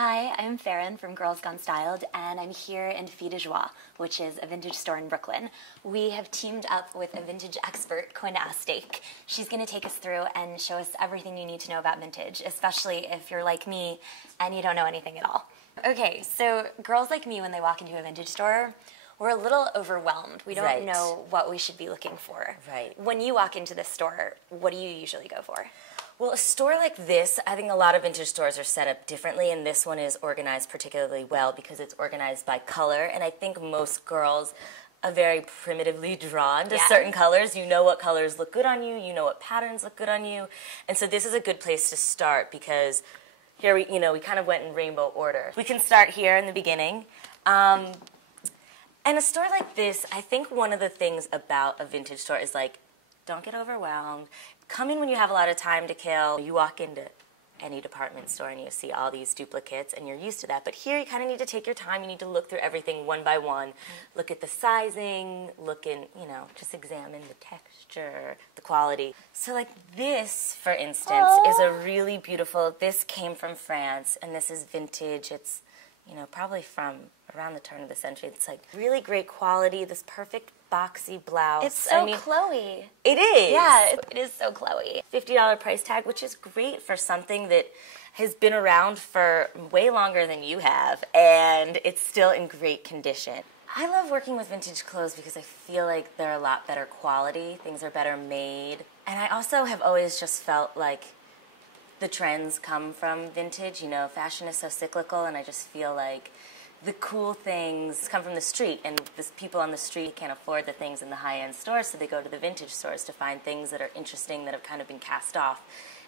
Hi, I'm Farron from Girls Gone Styled, and I'm here in Fille de Joie, which is a vintage store in Brooklyn. We have teamed up with a vintage expert, quinn2. She's going to take us through and show us everything you need to know about vintage, especially if you're like me and you don't know anything at all. Okay, so girls like me, when they walk into a vintage store, we're a little overwhelmed. We don't know what we should be looking for. Right. When you walk into the store, what do you usually go for? Well, a store like this, I think a lot of vintage stores are set up differently, and this one is organized particularly well because it's organized by color, and I think most girls are very primitively drawn to certain colors. You know what colors look good on you, you know what patterns look good on you, and so this is a good place to start because here we kind of went in rainbow order. We can start here in the beginning. And a store like this, I think one of the things about a vintage store is like, don't get overwhelmed. Come in when you have a lot of time to kill. You walk into any department store and you see all these duplicates and you're used to that. But here you kind of need to take your time. You need to look through everything one by one. Look at the sizing, just examine the texture, the quality. So like this, for instance, is a really beautiful, this came from France and this is vintage. It's, probably from around the turn of the century. It's like really great quality, this perfect boxy blouse. It's so Chloe. It is. Yeah, it is so Chloe. $50 price tag, which is great for something that has been around for way longer than you have, and it's still in great condition. I love working with vintage clothes because I feel like they're a lot better quality, things are better made, and I also have always just felt like the trends come from vintage. Fashion is so cyclical, and I just feel like the cool things come from the street, and the people on the street can't afford the things in the high-end stores, so they go to the vintage stores to find things that are interesting, that have kind of been cast off,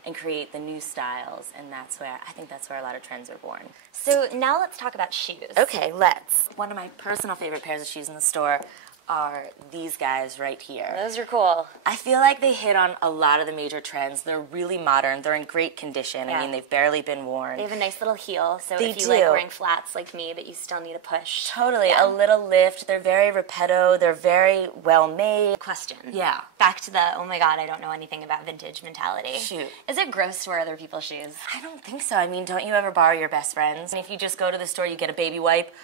and create the new styles, and I think that's where a lot of trends are born. So now let's talk about shoes. Okay, let's. One of my personal favorite pairs of shoes in the store are these guys right here. Those are cool. I feel like they hit on a lot of the major trends. They're really modern. They're in great condition. Yeah. I mean, they've barely been worn. They have a nice little heel, so They if you do. like wearing flats like me, but you still need a push. Totally. Yeah. A little lift. They're very repetto. They're very well made. Question. Yeah. Back to the, oh my god, I don't know anything about vintage mentality. Shoot. Is it gross to wear other people's shoes? I don't think so. I mean, don't you ever borrow your best friends? And if you just go to the store, you get a baby wipe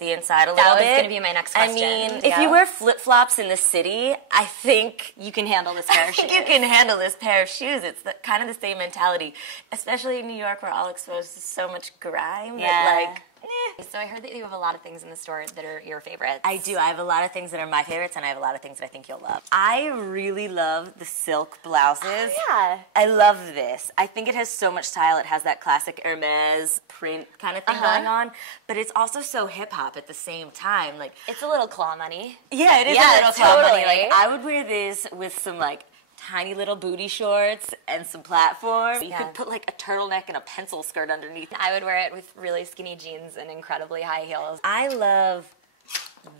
the inside a little bit. That was going to be my next question. I mean, if you wear flip-flops in the city, I think you can handle this pair of shoes. you can handle this pair of shoes. It's kind of the same mentality, especially in New York, we're all exposed to so much grime. Yeah. That, So I heard that you have a lot of things in the store that are your favorites. I do. I have a lot of things that are my favorites, and I have a lot of things that I think you'll love. I really love the silk blouses. Oh, yeah. I love this. I think it has so much style. It has that classic Hermes print kind of thing going on, but it's also so hip-hop at the same time. Like, it's a little claw money. yeah, it is Yeah, a little claw money. totally. Like, I would wear this with some, tiny little booty shorts and some platforms. You could put, a turtleneck and a pencil skirt underneath. I would wear it with really skinny jeans and incredibly high heels. I love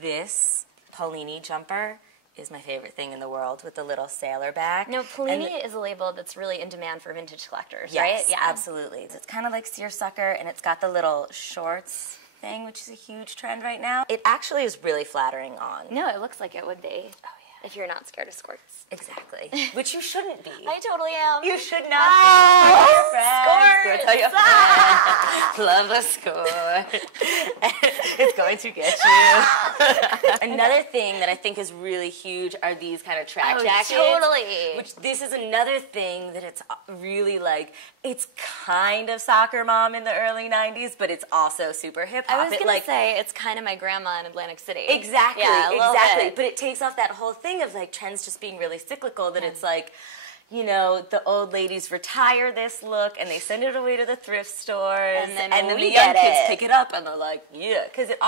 this Polini jumper. Is my favorite thing in the world, with the little sailor back. No, Polini is a label that's really in demand for vintage collectors, yes, right? Yeah, absolutely. It's kind of like seersucker, and it's got the little shorts thing, which is a huge trend right now. It actually is really flattering on. No, it looks like it would be. Oh, yeah. If you're not scared of skirts. Exactly. Which you shouldn't be. I totally am. You should not be. Tell your friends. Love the score. It's going to get you. Another thing that I think is really huge are these kind of track jackets. Totally. Which this is another thing that it's really it's kind of soccer mom in the early 90s, but it's also super hip hop. I was going to say it's kind of my grandma in Atlantic City. Exactly, yeah, exactly. But it takes off that whole thing of trends just being really cyclical, that it's the old ladies retire this look and they send it away to the thrift stores, and then the young kids pick it up and they're like, yeah, because it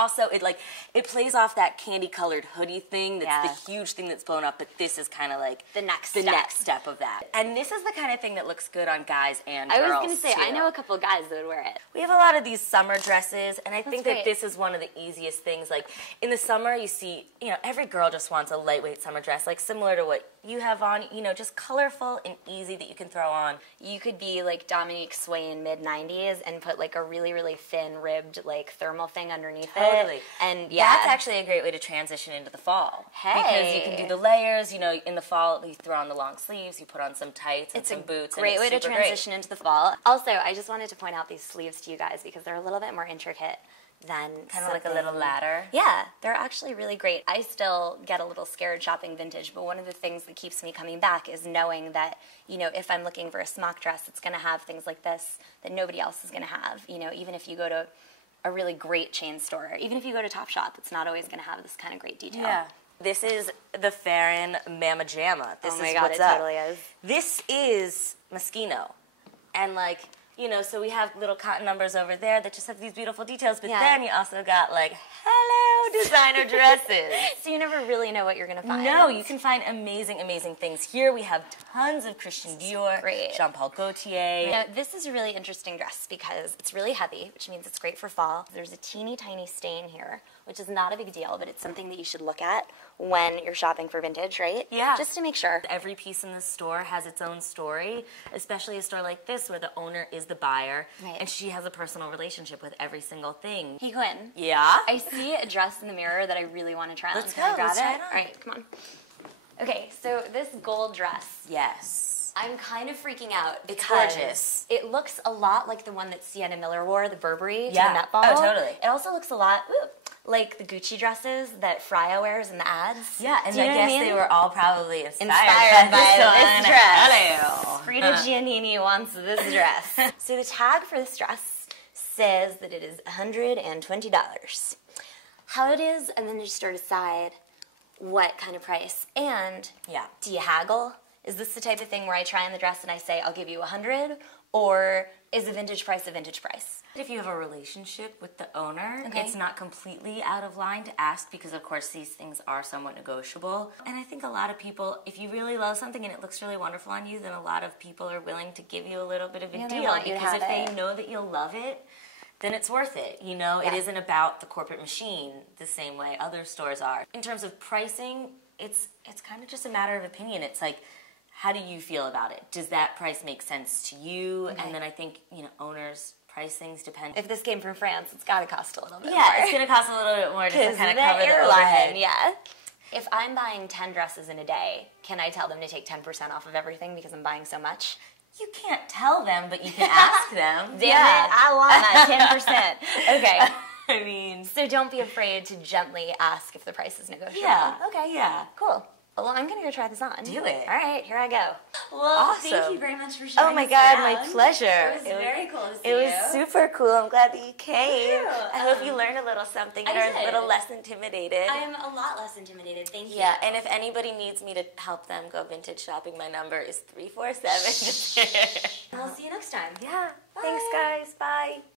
plays off that candy colored hoodie thing that's the huge thing that's blown up, but this is kind of the next step of that. And this is the kind of thing that looks good on guys and girls. I was going to say, too. I know a couple guys that would wear it. We have a lot of these summer dresses, and I think great. that this is one of the easiest things. In the summer, you see, every girl just wants a lightweight summer dress, similar to what you have on, you know, just colorful and easy that you can throw on. You could be like Dominique Swain mid-90s and put like a really, really thin ribbed like thermal thing underneath Totally. it. And yeah. That's actually a great way to transition into the fall. Hey. Because you can do the layers, you know, in the fall you throw on the long sleeves, you put on some tights and it's some boots. Great and way it's to super transition into the fall. Also, I just wanted to point out these sleeves to you guys because they're a little bit more intricate than Kind of like a little ladder. Yeah, they're actually really great. I still get a little scared shopping vintage, but one of the things that keeps me coming back is knowing that, you know, if I'm looking for a smock dress, it's going to have things like this that nobody else is going to have. You know, even if you go to a really great chain store, even if you go to Topshop, it's not always going to have this kind of great detail. Yeah. This is the Farron Mama Jamma. This Oh my is God, what's it up. totally is. This is Moschino. And like, you know, so we have little cotton numbers over there that just have these beautiful details, but Yeah. then you also got like, hello, designer dresses. So you never really know what you're going to find. No, you can find amazing, amazing things. Here we have tons of Christian Dior, great. Jean-Paul Gaultier. Now, this is a really interesting dress because it's really heavy, which means it's great for fall. There's a teeny tiny stain here, which is not a big deal, but it's something that you should look at when you're shopping for vintage, right? Yeah. Just to make sure. Every piece in the store has its own story, especially a store like this where the owner is the buyer, Right. and she has a personal relationship with every single thing. Hey, Quinn. Yeah? I see a dress in the mirror that I really want to try on. Let's Can I go, grab let's it? try it on. All right, come on. Okay, so this gold dress, Yes. I'm kind of freaking out. It's because gorgeous. It looks a lot like the one that Sienna Miller wore, the Burberry, to Yeah. the Met Ball. Oh, totally. It also looks a lot like the Gucci dresses that Freya wears in the ads. Yeah, and Do you I know what guess mean? they were all probably inspired Inspired by this one. dress. Hello. Frida Giannini wants this dress. So the tag for this dress says that it is $120. How it is, and then you store to decide what kind of price. And Yeah. do you haggle? Is this the type of thing where I try on the dress and I say, I'll give you $100? Or is a vintage price a vintage price? If you have a relationship with the owner, Okay. it's not completely out of line to ask because, of course, these things are somewhat negotiable. And I think a lot of people, if you really love something and it looks really wonderful on you, then a lot of people are willing to give you a little bit of a Yeah, they deal. want you to Because have if it. they know that you'll love it, then it's worth it. You know, Yeah. it isn't about the corporate machine the same way other stores are. In terms of pricing, it's kind of just a matter of opinion. It's like, how do you feel about it? Does that price make sense to you? Okay. And then I think, you know, owners' pricings depend. If this came from France, it's got to cost a little bit Yeah, more. it's going to cost a little bit more just to Because kind of the cover the airline, overhead. yeah. If I'm buying 10 dresses in a day, can I tell them to take 10% off of everything because I'm buying so much? You can't tell them, but you can ask them. Damn it, I want my 10%. Okay. I mean, So don't be afraid to gently ask if the price is negotiable. yeah. Okay. Yeah. Cool. Well, I'm going to go try this on. Do it. All right, here I go. Well, Awesome. thank you very much for sharing Oh my this God, around. my pleasure. It was very cool to see It was you. super cool. I'm glad that you came. you. I hope you learned a little something and I are a did. little less intimidated. I am a lot less intimidated. Thank you. Yeah, and if anybody needs me to help them go vintage shopping, my number is 347. I'll see you next time. Yeah. Thanks, guys. Bye.